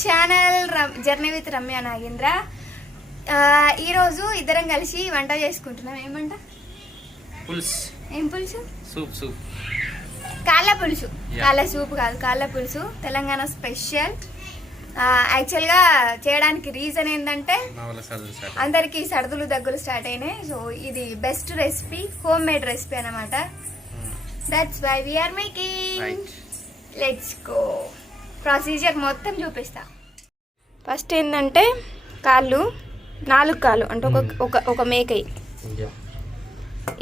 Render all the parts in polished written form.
Channel journey with Ramya Nagendra. ఈరోజు ఇద్దరం కలిసి వంట చేసుకుంటున్నాం. ఏమంట? పులుసు. ఏం పులుసు? సూప్. కాళ్ళ పులుసు. కాళ్ళ సూప్ కాదు, కాళ్ళ పులుసు. తెలంగాణ స్పెషల్. యాక్చువల్గా చేయడానికి రీజన్ ఏంటంటే అందరికి సర్దులు దగ్గులు స్టార్ట్ అయినాయి. సో ఇది best recipe, home made recipe అనమాట. That's why we are making. Let's go. Procedure మొత్తం చూపిస్తా. ఫస్ట్ ఏంటంటే కాళ్ళు, 4 కాళ్ళు అంటే ఒక మేకై.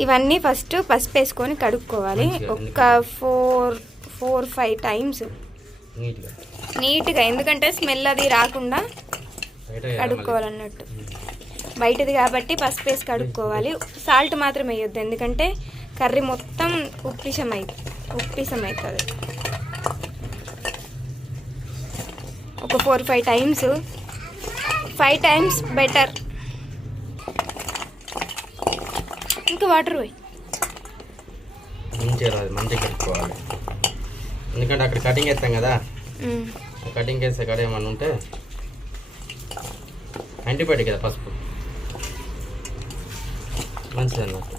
ఇవన్నీ ఫస్ట్ పసుపు వేసుకొని కడుక్కోవాలి. ఒక 4-5 టైమ్స్ నీట్గా, ఎందుకంటే స్మెల్ అది రాకుండా కడుక్కోవాలన్నట్టు. బయటది కాబట్టి పసుపు వేసి కడుక్కోవాలి. సాల్ట్ మాత్రం వేయొద్దు, ఎందుకంటే కర్రీ మొత్తం ఉప్పిసం అవుతుంది. ఒక 4-5 టైమ్స్, 5 టైమ్స్ బెటర్. ఇంకా వాటర్ పోయి మంచిగా కలుపుకోవాలి. ఎందుకంటే అక్కడ కటింగ్ వేస్తాం కదా, కటింగ్ వేస్తే కాడ ఏమన్నా ఉంటే యాంటీబయాటిక్ కదా పసుపు, మంచిది అన్నట్టు.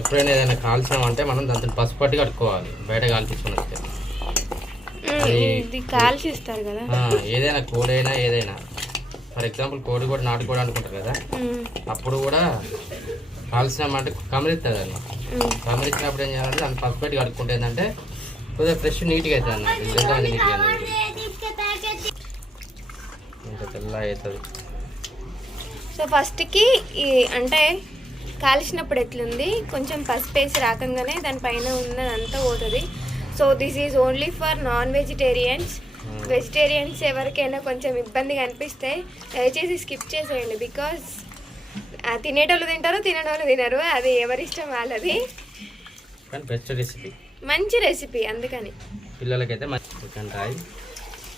ఎప్పుడైనా ఏదైనా కాల్చామంటే మనం దాంతో పసుపు పట్టి కట్టుకోవాలి, బయట కాల్పించుకున్నట్టే. కాల్చిస్తారు కదా, ఏదైనా కోడైనా ఏదైనా. ఫర్ ఎగ్జాంపుల్ కోడి కూడా నాటుకోడి అనుకుంటారు కదా, అప్పుడు కూడా కాల్చినామంటే కమిరిస్తుంది అన్నమాట. కమిరించినప్పుడు ఏం చేయాలంటే దాన్ని పసుపు పెట్టి కడుక్కుంటే ఏంటంటే కొద్దిగా ఫ్రెష్ నీట్గా అవుతుంది అన్నమాట. నీట్గా ఇంకా తెల్ల అవుతుంది. సో ఫస్ట్కి అంటే కాల్చినప్పుడు ఎట్లుంది, కొంచెం పసుపు వేసి రాకంగానే దానిపైన ఉన్నదంతా పోతుంది. So this is only for non vegetarians. Vegetarians ఎవరికైనా కొంచెం ఇబ్బందిగా అనిపిస్తే దయచేసి స్కిప్ చేసేయండి. బికాస్ తినేటోళ్ళు తింటారు, తినేటోళ్ళు తినరు, అది ఎవరి ఇష్టం వాళ్ళది. మంచి రెసిపీ, అందుకని పిల్లలకైతే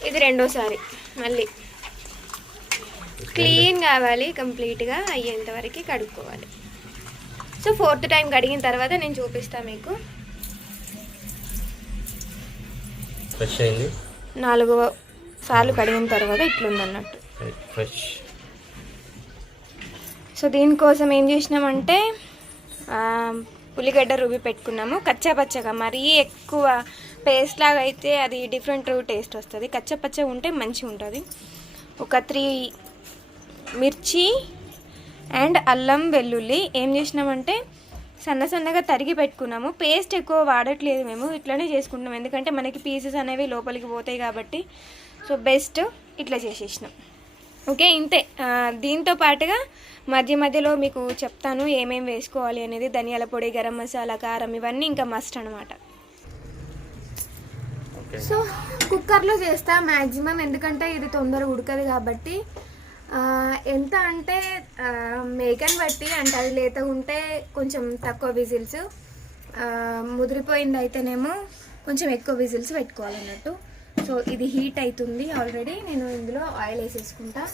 ఇది రెండోసారి మళ్ళీ క్లీన్ కావాలి, కంప్లీట్గా అయ్యేంత వరకు కడుక్కోవాలి. సో 4th టైం కడిగిన తర్వాత నేను చూపిస్తాను మీకు. ఫ్రెష్ అయింది. 4 సార్లు కడిగిన తర్వాత ఇట్లుందన్నట్టు ఫ్రెష్. సో దీనికోసం ఏం చేసినామంటే ఉల్లిగడ్డ రుబ్బి పెట్టుకున్నాము కచ్చాపచ్చగా. మరీ ఎక్కువ పేస్ట్ లాగా అయితే అది డిఫరెంట్ టేస్ట్ వస్తుంది. కచ్చాపచ్చగా ఉంటే మంచిగా ఉంటుంది. ఒక 3 మిర్చి అండ్ అల్లం వెల్లుల్లి ఏం చేసినామంటే సన్నగా తరిగి పెట్టుకున్నాము. పేస్ట్ ఎక్కువ వాడట్లేదు మేము, ఇట్లనే చేసుకుంటున్నాం, ఎందుకంటే మనకి పీసెస్ అనేవి లోపలికి పోతాయి కాబట్టి. సో బెస్ట్ ఇట్లా చేసేసినాం. ఓకే, ఇంతే. దీంతో పాటుగా మధ్యలో మీకు చెప్తాను ఏమేమి వేసుకోవాలి అనేది. ధనియాల పొడి, గరం మసాలా, కారం, ఇవన్నీ ఇంకా మస్ట్ అనమాట. సో కుక్కర్లో చేస్తా మ్యాక్సిమం, ఎందుకంటే ఇది తొందరగా ఉడకదు కాబట్టి. ఎంత అంటే మేకని బట్టి, అంటే అది లేతగా ఉంటే కొంచెం తక్కువ విజిల్స్, ముదిరిపోయింది అయితేనేమో కొంచెం ఎక్కువ విజిల్స్ పెట్టుకోవాలన్నట్టు. సో ఇది హీట్ అవుతుంది ఆల్రెడీ. నేను ఇందులో ఆయిల్ వేసేసుకుంటా.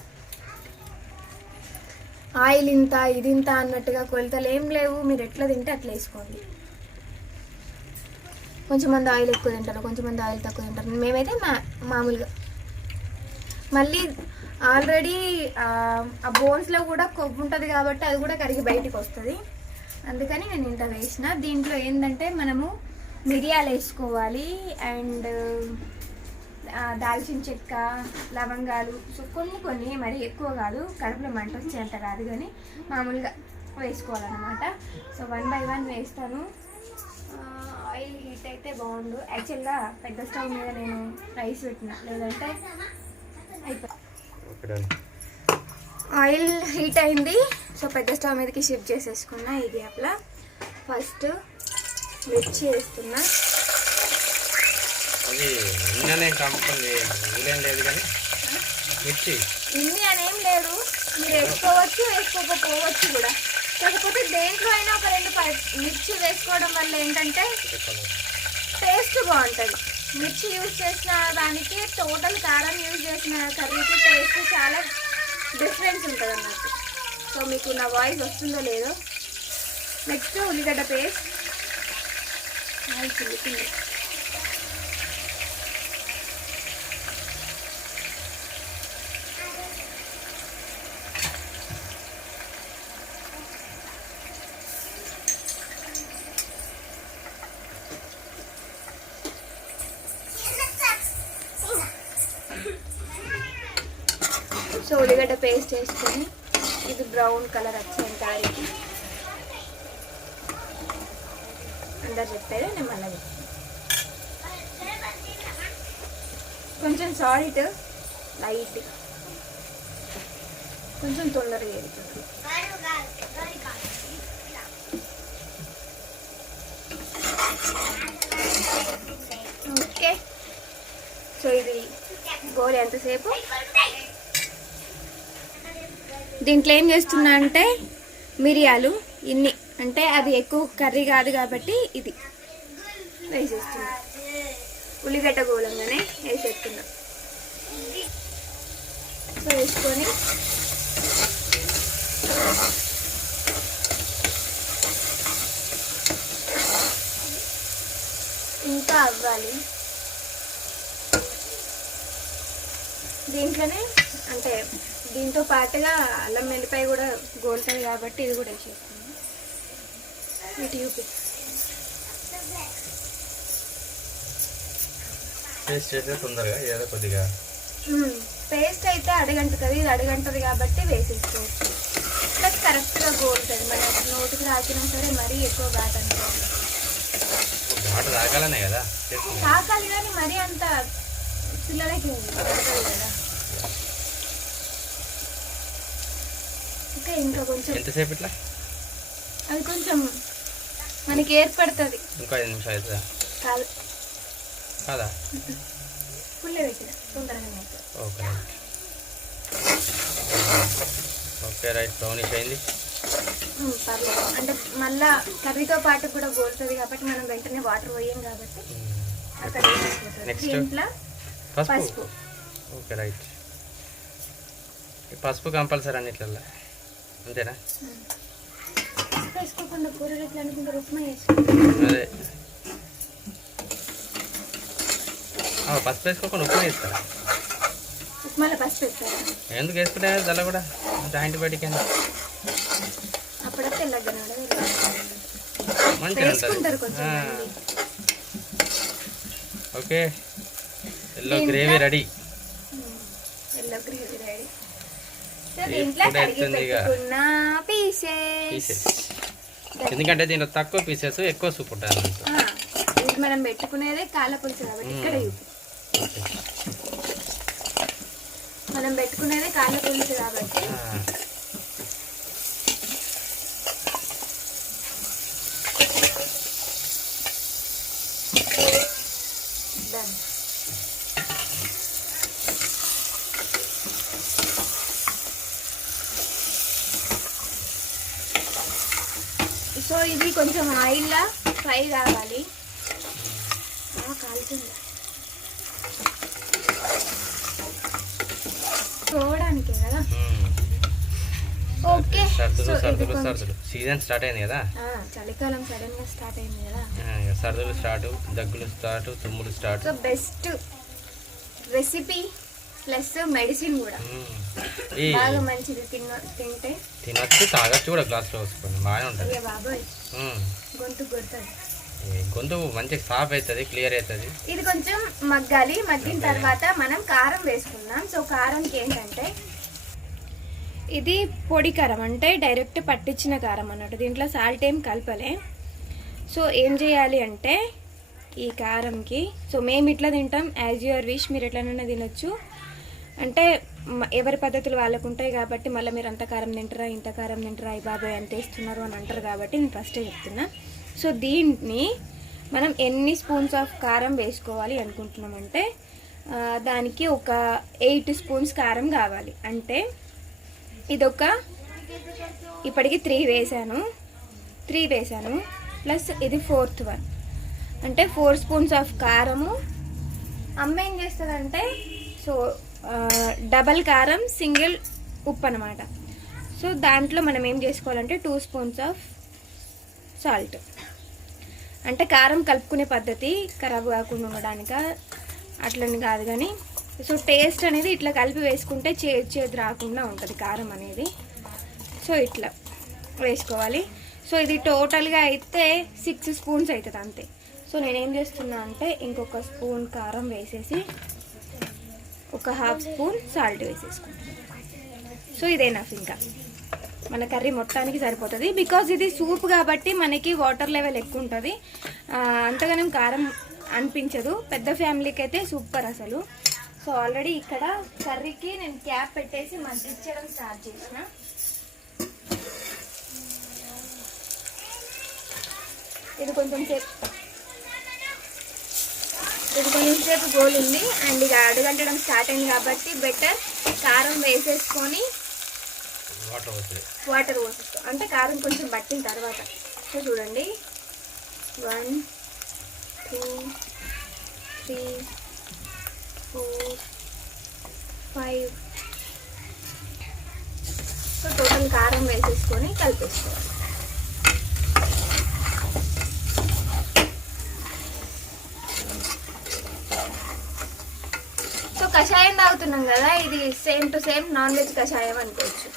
ఆయిల్ ఇంత ఇది ఇంత అన్నట్టుగా కొలతలు ఏం లేవు, మీరు ఎట్లా తింటే అట్లా వేసుకోండి. కొంచెం మంది ఆయిల్ ఎక్కువ తింటారు, కొంచెం మంది ఆయిల్ తక్కువ తింటారు. మేమైతే మామూలుగా. మళ్ళీ ఆల్రెడీ ఆ బోన్స్లో కూడా కొవ్వు ఉంటుంది కాబట్టి అది కూడా కరిగి బయటికి వస్తుంది, అందుకని నేను ఇంత వేసిన. దీంట్లో ఏంటంటే మనము మిరియాలు వేసుకోవాలి అండ్ దాల్చిన చెక్క, లవంగాలు. సో కొన్ని మరీ ఎక్కువ కాదు, కడుపులో మంట వచ్చేంత కాదు, కానీ మామూలుగా వేసుకోవాలన్నమాట. సో 1 by 1 వేస్తాను. ఆయిల్ హీట్ అయితే బాగుండు. యాక్చువల్గా పెద్ద స్టవ్ మీద నేను రైస్ పెట్టిన, లేదంటే అయిపోయి. ఆయిల్ హీట్ అయింది. సో పెద్ద స్టవ్ మీదకి షిఫ్ట్ చేసేసుకున్నా. ఇది అట్లా ఫస్ట్ మిర్చి వేస్తున్నా. ఇన్ని అనేం లేదు, మీరు వేసుకోవచ్చు వేసుకోకపోవచ్చు కూడా. కాకపోతే దేంట్లో అయినా ఒక 2 మిర్చి వేసుకోవడం వల్ల ఏంటంటే టేస్ట్ బాగుంటుంది. మిర్చి యూజ్ చేసిన దానికి, టోటల్ కారం యూజ్ చేసిన కర్రీకి టేస్ట్ చాలా డిఫరెన్స్ ఉంటుంది అన్నట్టు. సో మీకు నా వాయిస్ వస్తుందో లేదో. నెక్స్ట్ ఉల్లిగడ్డ పేస్ట్. సో ఉల్లిగడ్డ పేస్ట్ వేసుకొని ఇది బ్రౌన్ కలర్ వచ్చేంత వరకు అందరు చెప్పేది నేను మళ్ళీ చెప్తాను. కొంచెం సాల్ట్ లైట్, కొంచెం తొందరగా వేడుతుంది. ఓకే, సో ఇది గోలి ఎంతసేపు దీంట్లో ఏం చేస్తున్నా అంటే మిరియాలు ఇన్ని, అంటే అది ఎక్కువ కర్రీ కాదు కాబట్టి ఇది వేసేస్తున్నా. ఉల్లిగడ్డ గోలంగానే వేసేస్తున్నా. సో వేసుకొని ఇంకా అవ్వాలి. దీంట్లోనే అంటే దీంతో పాటుగా అల్లం వెల్లిపాయ కూడా గోలుతుంది కాబట్టి ఇది కూడా వేసేస్తున్నాను. ఇటు చూపి పేస్ట్ చేస్తే తొందరగా ఏదో కొద్దిగా పేస్ట్ అయితే అడగంటుతుంది, ఇది అడగంటుంది కాబట్టి వేసేసుకోవచ్చు. ప్లస్ కరెక్ట్గా గోలుతుంది. మన నోటికి రాకినా సరే మరీ ఎక్కువ ఘాట్ అనుకోవాలి. ఘాటు తాగాలనే కదా తాకాలి కానీ మరీ అంత పిల్లలకి కదా. ఓకే, ఇంకా కొంచెం ఎంతసేపు ఇట్లా అది కొంచెం మనకి ఏర్పడుతుంది. ఇంకో 5 నిమిషాలు అవుతుందా? కాదు కాదా? ఫుల్లే పెట్టిన తొందరగానే అవుతుంది. Okay okay right. బ్రౌనిష్ అయింది. పర్లేదు, అంటే మళ్ళా కర్రీతో పాటు కూడా గోలుతుంది కాబట్టి మనం వెంటనే వాటర్ పోయాం కాబట్టి అక్కడ నెక్స్ట్ దీంట్లో పసుపు. Okay right. పసుపు కంపల్సరీ అన్నిట్లలో అంతేనా? పసుపు వేసుకోకుండా కూరలు ఎట్లా అనుకుంటారు? ఉప్మా వేసుకోండి. అదే పసుపు వేసుకోకుండా ఉప్మా వేస్తారా? ఉప్మాలో పసుపు వేస్తారా? ఎందుకు వేసుకుంటే దానిలో కూడా యాంటీబయాటిక్ అని అప్పుడప్పుడు తెల్లగానే మంచిగా వేసుకుంటారు కొంచెం. Okay, yellow gravy ready. Yellow gravy ready. So దీంట్లో కడిగి పెట్టుకున్న పీసెస్. ఎందుకంటే దీంట్లో తక్కువ పీసెస్ ఎక్కువ సూప్ ఉంటుంది. ఇది మనం పెట్టుకునేదే కాళ్ళ పులుసు కాబట్టి ఇక్కడ మనం పెట్టుకునేదే కాళ్ళ పులుసు కాబట్టి సో ఇది కొంచెం ఆయిల్లా ఫ్రై కావాలి. కాలుతుంది చూడడానికే కదా. ఓకే, సర్దులు సీజన్ స్టార్ట్ అయింది కదా, చలికాలం సడన్ గా స్టార్ట్ అయింది కదా. సర్దులు స్టార్ట్, దగ్గులు స్టార్ట్, తుమ్ములు start. So best recipe plus medicine కూడా బాగా మంచిది. తింటే తినొచ్చు, తాగొచ్చు కూడా. గ్లాస్ లో వేసుకొని బాగానే ఉంటుంది. బాబాయ్ గొంతు కొడుతుంది, గొంతు మంచిగా సాఫ్ అవుతుంది, క్లియర్ అవుతుంది. ఇది కొంచెం మగ్గాలి. మగ్గిన తర్వాత మనం కారం వేసుకుందాం. సో కారంకి ఏంటంటే ఇది పొడి కారం, అంటే డైరెక్ట్ పట్టించిన కారం అన్నట్టు. దీంట్లో సాల్ట్ ఏం కలపలే. సో ఏం చేయాలి అంటే ఈ కారంకి, సో మేము ఇట్లా తింటాం, యాజ్ యువర్ విష్, మీరు ఎట్లనైనా తినొచ్చు. అంటే ఎవరి పద్ధతులు వాళ్ళకు ఉంటాయి కాబట్టి మళ్ళీ మీరు అంత కారం తింటారా, ఇంత కారం తింటారా, ఈ బాబాయ్ ఎంత వేస్తున్నారు అని అంటారు కాబట్టి నేను ఫస్టే చెప్తున్నా. సో దీన్ని మనం ఎన్ని స్పూన్స్ ఆఫ్ కారం వేసుకోవాలి అనుకుంటున్నామంటే దానికి ఒక 8 స్పూన్స్ కారం కావాలి. అంటే ఇదొక ఇప్పటికి 3 వేసాను ప్లస్ ఇది 4th వన్, అంటే 4 స్పూన్స్ ఆఫ్ కారము. అమ్మ ఏం చేస్తుందంటే సో డబల్ కారం సింగిల్ ఉప్పు అనమాట. సో దాంట్లో మనం ఏం చేసుకోవాలంటే 2 స్పూన్స్ ఆఫ్ సాల్ట్, అంటే కారం కలుపుకునే పద్ధతి ఖరాబ్ కాకుండా ఉండడానిక అట్లని కాదు కానీ. సో టేస్ట్ అనేది ఇట్లా కలిపి వేసుకుంటే చేదు రాకుండా ఉంటుంది కారం అనేది. సో ఇట్లా వేసుకోవాలి. సో ఇది టోటల్గా అయితే 6 స్పూన్స్ అవుతుంది అంతే. సో నేనేం చేస్తున్నా అంటే ఇంకొక స్పూన్ కారం వేసేసి ఒక 1/2 స్పూన్ సాల్ట్ వేసేసుకుంటాను. సో ఇదే నఫ్ ఇంకా మన కర్రీ మొత్తానికి సరిపోతుంది. బికాజ్ ఇది సూప్ కాబట్టి మనకి వాటర్ లెవెల్ ఎక్కువ ఉంటుంది, అంతగానం కారం అనిపించదు. పెద్ద ఫ్యామిలీకి అయితే సూపర్ అసలు. సో ఆల్రెడీ ఇక్కడ కర్రీకి నేను క్యాప్ పెట్టేసి మగ్గించడం స్టార్ట్ చేసిన. ఇది కొంచెం సేపు గోలింది అండ్ ఇక అడుగంటడం స్టార్ట్ అయింది కాబట్టి బెటర్ కారం వేసేసుకొని వాటర్ పోసేస్తాం, అంటే కారం కొంచెం పట్టిన తర్వాత. సో చూడండి 1 2 3 4 5. సో టోటల్ కారం వేసేసుకొని కలిపేసుకోవాలి. సో కషాయం తాగుతున్నాం కదా, ఇది same to same non veg కషాయం అనుకోవచ్చు,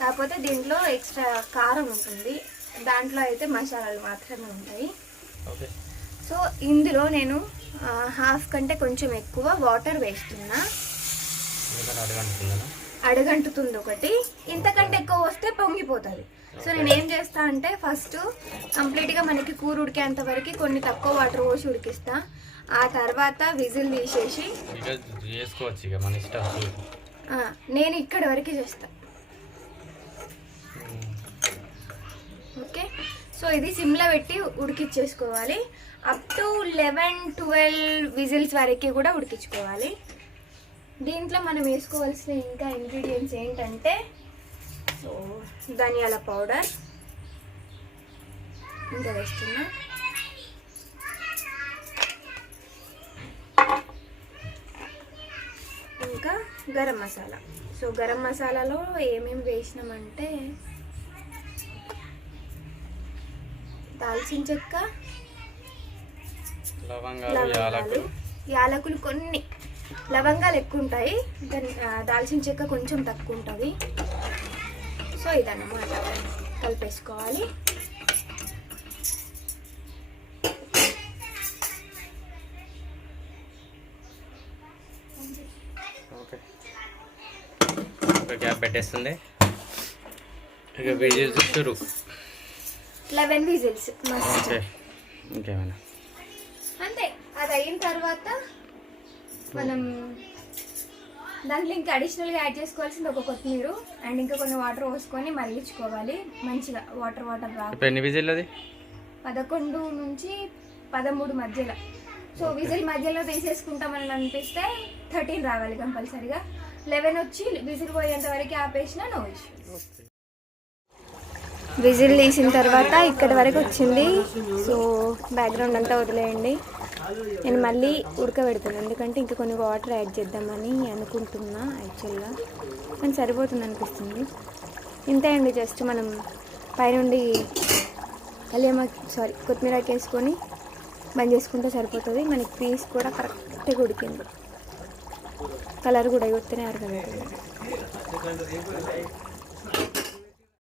కాకపోతే దీంట్లో ఎక్స్ట్రా కారం ఉంటుంది, దాంట్లో అయితే మసాలాలు మాత్రమే ఉంటాయి. సో ఇందులో నేను హాఫ్ కంటే కొంచెం ఎక్కువ వాటర్ వేస్తున్నా. అడుగంటుతుంది ఒకటి, ఇంతకంటే ఎక్కువ వస్తే పొంగిపోతుంది. సో నేను ఏం చేస్తా అంటే ఫస్ట్ కంప్లీట్గా మనకి కూర ఉడికేంత వరకు కొన్ని తక్కువ వాటర్ పోసి ఉడికిస్తా, ఆ తర్వాత విజిల్ తీసేసి నేను ఇక్కడ వరకు చేస్తా. ఓకే, సో ఇది సిమ్లో పెట్టి ఉడికిచ్చేసుకోవాలి. అప్ టు 11-12 విజిల్స్ వరకు కూడా ఉడికించుకోవాలి. దీంట్లో మనం వేసుకోవాల్సిన ఇంకా ఇంగ్రీడియంట్స్ ఏంటంటే, సో ధనియాల పౌడర్ ఇంకా వేస్తున్నా, ఇంకా గరం మసాలా. సో గరం మసాలాలో ఏమేమి వేసినామంటే దాల్చిన చెక్క, లవంగాలు, యాలకులు కొన్ని, లవంగాలు ఎక్కువ ఉంటాయి, దాల్చిన చెక్క కొంచెం తక్కువ ఉంటుంది. సో ఇదన్నమాట కలిపేసుకోవాలి. గ్యాప్ పెట్టేస్తుంది. ఇక విజిల్స్ షురు. 11 విజిల్స్ ఓకే, ఇంకేమైనా అంతే. అది అయిన తర్వాత మనం దాంట్లో ఇంకా అడిషనల్గా యాడ్ చేసుకోవాల్సింది ఒక కొత్తిమీర అండ్ ఇంకా కొన్ని వాటర్ పోసుకొని మరిగించుకోవాలి మంచిగా. వాటర్ రావాలి. ఎన్ని విజిల్ అది? 11 నుంచి 13 మధ్యలో. సో విజిల్ మధ్యలో తీసేసుకుంటామని అనిపిస్తే 13 రావాలి కంపల్సరీగా. 11 వచ్చి విజిల్ పోయేంత వరకు ఆపేసిన నో ఇష్యూ. విజిల్ తీసిన తర్వాత ఇక్కడ వరకు వచ్చింది. సో బ్యాక్గ్రౌండ్ అంతా వదిలేయండి, నేను మళ్ళీ ఉడకబెడుతున్నాను ఎందుకంటే ఇంకా కొన్ని వాటర్ యాడ్ చేద్దామని అనుకుంటున్నా. యాక్చువల్గా కానీ సరిపోతుంది అనిపిస్తుంది. ఇంతే అండి, జస్ట్ మనం పైనుండి కొత్తిమీరకి వేసుకొని బంద్ చేసుకుంటే సరిపోతుంది. మనకి పీస్ కూడా కరెక్ట్గా ఉడికింది, కలర్ కూడా వస్తేనే అర్థమవుతుంది.